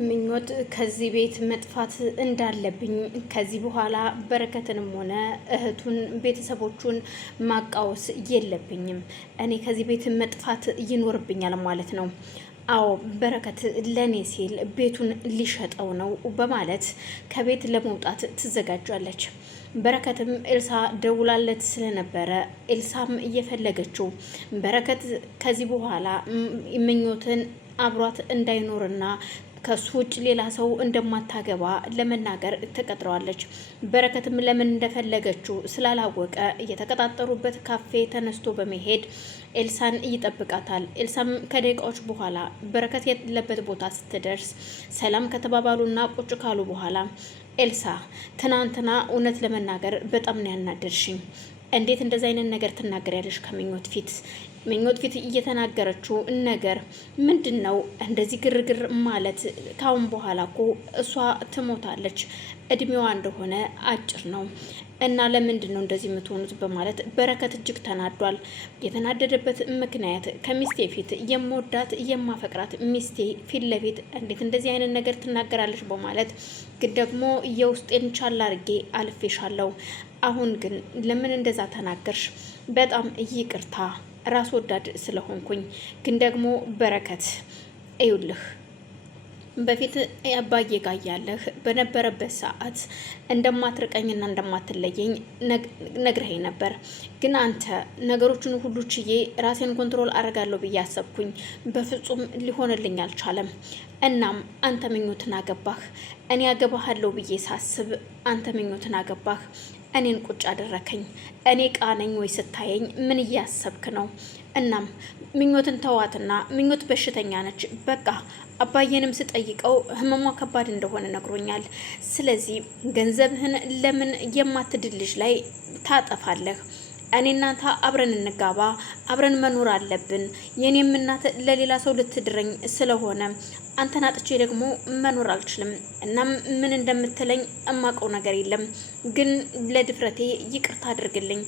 ምኞት ከዚህ ቤት መጥፋት እንዳለብኝ ከዚህ በኋላ በረከትንም ሆነ እህቱን ቤተሰቦቹን ማቃወስ የለብኝም። እኔ ከዚህ ቤት መጥፋት ይኖርብኛል ማለት ነው። አዎ በረከት ለኔ ሲል ቤቱን ሊሸጠው ነው በማለት ከቤት ለመውጣት ትዘጋጃለች። በረከትም ኤልሳ ደውላለት ስለነበረ ኤልሳም እየፈለገችው በረከት ከዚህ በኋላ ምኞትን አብሯት እንዳይኖርና ከሱ ውጭ ሌላ ሰው እንደማታገባ ለመናገር ተቀጥረዋለች። በረከትም ለምን እንደፈለገችው ስላላወቀ እየተቀጣጠሩበት ካፌ ተነስቶ በመሄድ ኤልሳን ይጠብቃታል። ኤልሳም ከደቂቃዎች በኋላ በረከት ያለበት ቦታ ስትደርስ ሰላም ከተባባሉና ቁጭ ካሉ በኋላ ኤልሳ ትናንትና እውነት ለመናገር በጣም ነው ያናደድሽኝ። እንዴት እንደዚህ አይነት ነገር ትናገሪያለሽ? ከምኞት ፊት ምኞት ፊት እየተናገረችው ነገር ምንድን ነው? እንደዚህ ግርግር ማለት ካሁን በኋላ እኮ እሷ ትሞታለች፣ እድሜዋ እንደሆነ አጭር ነው እና ለምንድን ነው እንደዚህ የምትሆኑት? በማለት በረከት እጅግ ተናዷል። የተናደደበት ምክንያት ከሚስቴ ፊት የምወዳት የማፈቅራት ሚስቴ ፊት ለፊት እንዴት እንደዚህ አይነት ነገር ትናገራለች? በማለት ግን ደግሞ የውስጤን ቻላ አድርጌ አልፌሻለሁ። አሁን ግን ለምን እንደዛ ተናገርሽ? በጣም ይቅርታ ራስ ወዳድ ስለሆንኩኝ። ግን ደግሞ በረከት እዩልህ በፊት አባዬ ጋ ያለህ በነበረበት ሰዓት እንደማትርቀኝና እንደማትለየኝ ነግረኸኝ ነበር። ግን አንተ ነገሮችን ሁሉ ችዬ ራሴን ኮንትሮል አደርጋለሁ ብዬ አሰብኩኝ። በፍጹም ሊሆንልኝ አልቻለም። እናም አንተ ምኞትን አገባህ። እኔ አገባሃለሁ ብዬ ሳስብ አንተ ምኞትን አገባህ። እኔን ቁጭ አደረከኝ። እኔ ቃነኝ ወይ ስታየኝ ምን እያሰብክ ነው? እናም ምኞትን ተዋትና ምኞት በሽተኛ ነች። በቃ አባዬንም ስጠይቀው ህመሟ ከባድ እንደሆነ ነግሮኛል። ስለዚህ ገንዘብህን ለምን የማትድል ልጅ ላይ ታጠፋለህ? እኔ እናንተ አብረን እንጋባ፣ አብረን መኖር አለብን። የኔም እናት ለሌላ ሰው ልትድረኝ ስለሆነ አንተን አጥቼ ደግሞ መኖር አልችልም። እናም ምን እንደምትለኝ እማቀው ነገር የለም። ግን ለድፍረቴ ይቅርታ አድርግልኝ።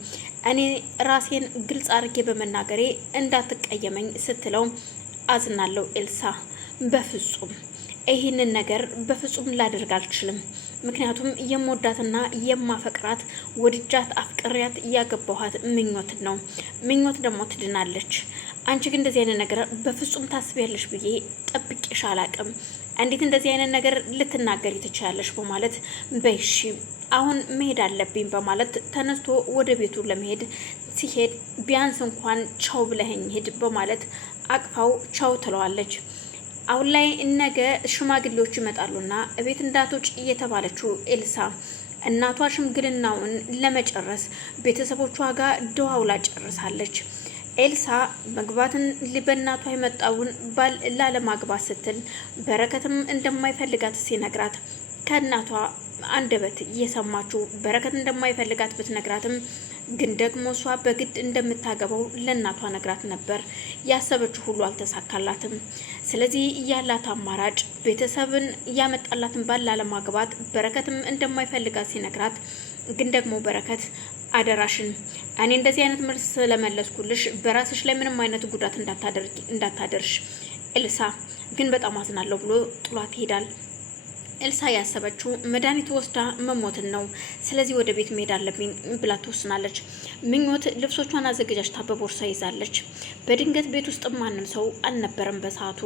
እኔ ራሴን ግልጽ አድርጌ በመናገሬ እንዳትቀየመኝ ስትለው አዝናለሁ ኤልሳ። በፍጹም ይህንን ነገር በፍጹም ላደርግ አልችልም። ምክንያቱም የምወዳትና የማፈቅራት ወድጃት አፍቅሪያት ያገባኋት ምኞት ነው። ምኞት ደግሞ ትድናለች። አንቺ ግን እንደዚህ አይነት ነገር በፍጹም ታስቢያለሽ ብዬ ጠብቄሽ አላቅም። እንዴት እንደዚህ አይነት ነገር ልትናገሪ ትችያለሽ? በማለት በይሺ አሁን መሄድ አለብኝ በማለት ተነስቶ ወደ ቤቱ ለመሄድ ሲሄድ ቢያንስ እንኳን ቻው ብለኸኝ ሂድ በማለት አቅፋው ቻው ትለዋለች። አሁን ላይ ነገ ሽማግሌዎች ይመጣሉና እቤት እንዳትወጪ እየተባለችው ኤልሳ እናቷ ሽምግልናውን ለመጨረስ ቤተሰቦቿ ጋር ደዋውላ ጨርሳለች። ኤልሳ መግባትን በእናቷ የመጣውን ባል ላለማግባት ስትል በረከትም እንደማይፈልጋት ሲነግራት ከእናቷ አንደበት እየሰማችው በረከት እንደማይፈልጋት ብትነግራትም ግን ደግሞ እሷ በግድ እንደምታገባው ለእናቷ ነግራት ነበር። ያሰበችው ሁሉ አልተሳካላትም። ስለዚህ ያላት አማራጭ ቤተሰብን ያመጣላትን ባል ላለማግባት በረከትም እንደማይፈልጋት ሲነግራት ግን ደግሞ በረከት አደራሽን እኔ እንደዚህ አይነት መልስ ስለመለስኩልሽ በራስሽ ላይ ምንም አይነት ጉዳት እንዳታደርሽ ኤልሳ ግን በጣም አዝናለሁ ብሎ ጥሏት ይሄዳል። ኤልሳ ያሰበችው መድኃኒት ወስዳ መሞትን ነው። ስለዚህ ወደ ቤት መሄድ አለብኝ ብላ ትወስናለች። ምኞት ልብሶቿን አዘገጃጅታ በቦርሳ ይዛለች። በድንገት ቤት ውስጥ ማንም ሰው አልነበረም በሰዓቱ።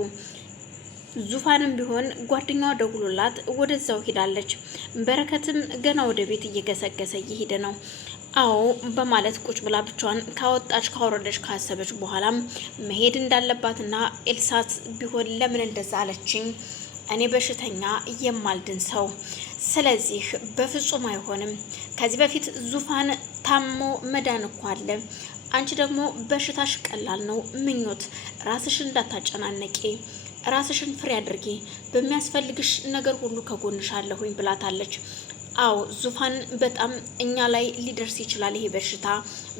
ዙፋንም ቢሆን ጓደኛዋ ደውሎላት ወደዛው ሄዳለች። በረከትም ገና ወደ ቤት እየገሰገሰ እየሄደ ነው። አዎ በማለት ቁጭ ብላ ብቻዋን ካወረደች ካሰበች በኋላም መሄድ እንዳለባትና ኤልሳት ቢሆን ለምን እንደዛ አለችኝ? እኔ በሽተኛ የማልድን ሰው፣ ስለዚህ በፍጹም አይሆንም። ከዚህ በፊት ዙፋን ታሞ መዳን እኮ አለ። አንቺ ደግሞ በሽታሽ ቀላል ነው። ምኞት ራስሽን እንዳታጨናነቂ፣ ራስሽን ፍሬ አድርጊ። በሚያስፈልግሽ ነገር ሁሉ ከጎንሽ አለሁኝ ብላታለች። አዎ ዙፋን በጣም እኛ ላይ ሊደርስ ይችላል ይሄ በሽታ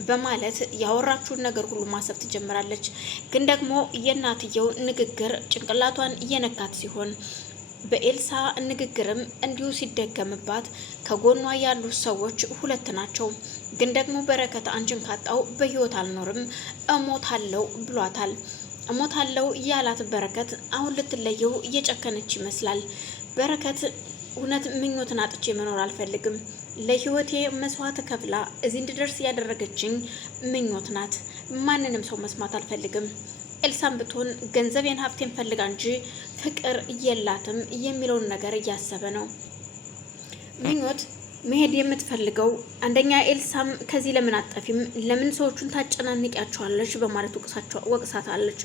በማለት ያወራችውን ነገር ሁሉ ማሰብ ትጀምራለች። ግን ደግሞ የእናትየው ንግግር ጭንቅላቷን እየነካት ሲሆን በኤልሳ ንግግርም እንዲሁ ሲደገምባት ከጎኗ ያሉት ሰዎች ሁለት ናቸው። ግን ደግሞ በረከት አንቺን ካጣው በህይወት አልኖርም እሞታለሁ ብሏታል። እሞታለሁ ያላት በረከት አሁን ልትለየው እየጨከነች ይመስላል። በረከት እውነት ምኞትን አጥቼ መኖር አልፈልግም። ለህይወቴ መስዋዕት ከፍላ እዚህ እንድደርስ ያደረገችኝ ምኞት ናት። ማንንም ሰው መስማት አልፈልግም። ኤልሳም ብትሆን ገንዘቤን ሀብቴን ፈልጋ እንጂ ፍቅር የላትም የሚለውን ነገር እያሰበ ነው። ምኞት መሄድ የምትፈልገው አንደኛ ኤልሳም ከዚህ ለምን አጠፊም ለምን ሰዎቹን ታጨናንቂያቸዋለች በማለት ወቅሳታለች።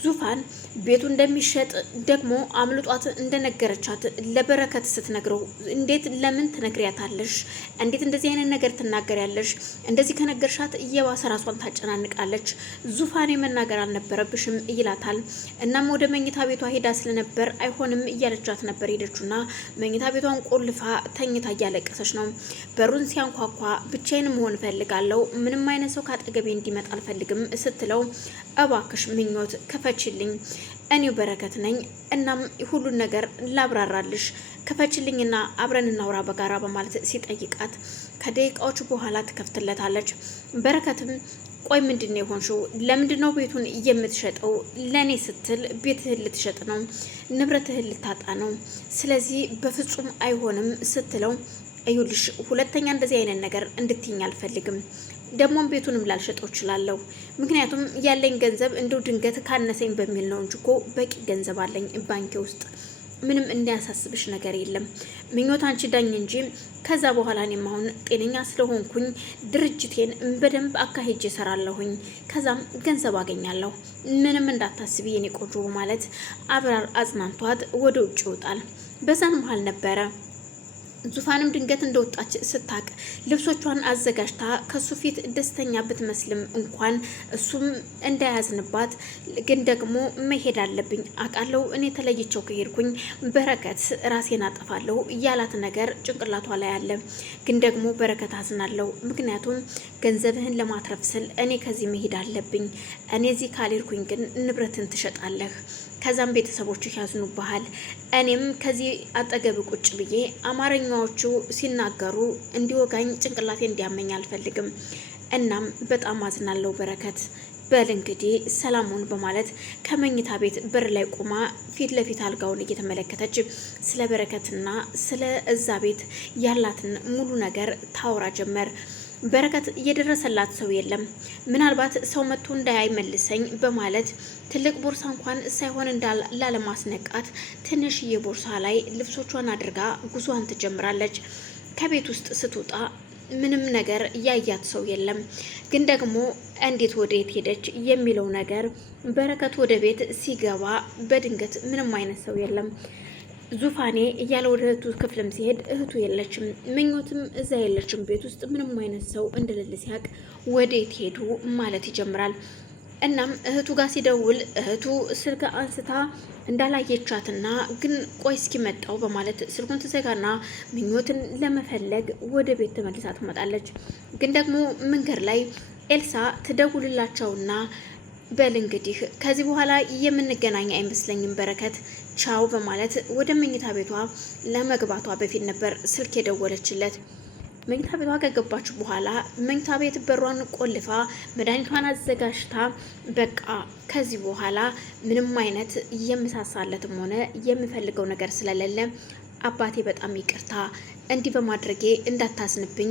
ዙፋን ቤቱ እንደሚሸጥ ደግሞ አምልጧት እንደነገረቻት ለበረከት ስትነግረው እንዴት ለምን ትነግሪያታለሽ? እንዴት እንደዚህ አይነት ነገር ትናገሪያለሽ? እንደዚህ ከነገርሻት እየባሰ ራሷን ታጨናንቃለች። ዙፋን መናገር አልነበረብሽም ይላታል። እናም ወደ መኝታ ቤቷ ሄዳ ስለነበር አይሆንም እያለቻት ነበር። ሄደችና መኝታ ቤቷን ቆልፋ ተኝታ እያለቀሰች ነው። በሩን ሲያንኳኳ ብቻዬን መሆን እፈልጋለሁ፣ ምንም አይነት ሰው ካጠገቤ እንዲመጣ አልፈልግም ስትለው እባክሽ ምኞት ክፈችልኝ፣ እኔው በረከት ነኝ። እናም ሁሉን ነገር ላብራራልሽ፣ ክፈችልኝና አብረን እናውራ በጋራ በማለት ሲጠይቃት ከደቂቃዎች በኋላ ትከፍትለታለች። በረከትም ቆይ ምንድነው የሆንሽው? ለምንድነው ቤቱን የምትሸጠው? ለኔ ስትል ቤትህን ልትሸጥ ነው፣ ንብረትህን ልታጣ ነው። ስለዚህ በፍጹም አይሆንም ስትለው እዩልሽ፣ ሁለተኛ እንደዚህ አይነት ነገር እንድትይኝ አልፈልግም። ደግሞም ቤቱንም ላልሸጠው እችላለሁ። ምክንያቱም ያለኝ ገንዘብ እንደው ድንገት ካነሰኝ በሚል ነው እንጂ እኮ በቂ ገንዘብ አለኝ ባንኬ ውስጥ። ምንም እንዲያሳስብሽ ነገር የለም። ምኞት አንቺ ዳኝ እንጂ ከዛ በኋላ እኔም አሁን ጤነኛ ስለሆንኩኝ ድርጅቴን በደንብ አካሄጅ እሰራለሁኝ። ከዛም ገንዘብ አገኛለሁ። ምንም እንዳታስቢ የኔ ቆንጆ ማለት አብራር አጽናንቷት ወደ ውጭ ይወጣል። በዛን መሀል ነበረ ዙፋንም ድንገት እንደወጣች ስታቅ ልብሶቿን አዘጋጅታ ከሱ ፊት ደስተኛ ብትመስልም እንኳን እሱም እንዳያዝንባት ግን ደግሞ መሄድ አለብኝ አውቃለሁ፣ እኔ ተለይቸው ከሄድኩኝ በረከት ራሴን አጠፋለሁ ያላት ነገር ጭንቅላቷ ላይ አለ። ግን ደግሞ በረከት አዝናለሁ፣ ምክንያቱም ገንዘብህን ለማትረፍ ስል እኔ ከዚህ መሄድ አለብኝ። እኔ እዚህ ካልሄድኩኝ ግን ንብረትን ትሸጣለህ፣ ከዛም ቤተሰቦች ያዝኑብሃል። እኔም ከዚህ አጠገብ ቁጭ ብዬ አማርኛዎቹ ሲናገሩ እንዲወጋኝ ጭንቅላቴ እንዲያመኝ አልፈልግም። እናም በጣም አዝናለሁ በረከት፣ በል እንግዲህ ሰላሙን በማለት ከመኝታ ቤት በር ላይ ቆማ ፊት ለፊት አልጋውን እየተመለከተች ስለ በረከትና ስለ እዛ ቤት ያላትን ሙሉ ነገር ታወራ ጀመር። በረከት እየደረሰላት ሰው የለም። ምናልባት ሰው መጥቶ እንዳይመልሰኝ በማለት ትልቅ ቦርሳ እንኳን ሳይሆን ላለማስነቃት ትንሽዬ ቦርሳ ላይ ልብሶቿን አድርጋ ጉዟን ትጀምራለች። ከቤት ውስጥ ስትወጣ ምንም ነገር ያያት ሰው የለም። ግን ደግሞ እንዴት ወዴት ሄደች የሚለው ነገር በረከት ወደ ቤት ሲገባ በድንገት ምንም አይነት ሰው የለም። ዙፋኔ እያለ ወደ እህቱ ክፍልም ሲሄድ እህቱ የለችም። ምኞትም እዛ የለችም። ቤት ውስጥ ምንም አይነት ሰው እንደሌለ ሲያቅ ወዴት ሄዱ ማለት ይጀምራል። እናም እህቱ ጋር ሲደውል እህቱ ስልክ አንስታ እንዳላየቻትና ግን ቆይ እስኪመጣው በማለት ስልኩን ትዘጋና ምኞትን ለመፈለግ ወደ ቤት ተመልሳ ትመጣለች። ግን ደግሞ መንገድ ላይ ኤልሳ ትደውልላቸውና በል እንግዲህ ከዚህ በኋላ የምንገናኝ አይመስለኝም በረከት ቻው በማለት ወደ መኝታ ቤቷ ለመግባቷ በፊት ነበር ስልክ የደወለችለት። መኝታ ቤቷ ከገባች በኋላ መኝታ ቤት በሯን ቆልፋ መድኃኒቷን አዘጋጅታ በቃ ከዚህ በኋላ ምንም አይነት የምሳሳለትም ሆነ የምፈልገው ነገር ስለሌለ አባቴ በጣም ይቅርታ እንዲህ በማድረጌ እንዳታዝንብኝ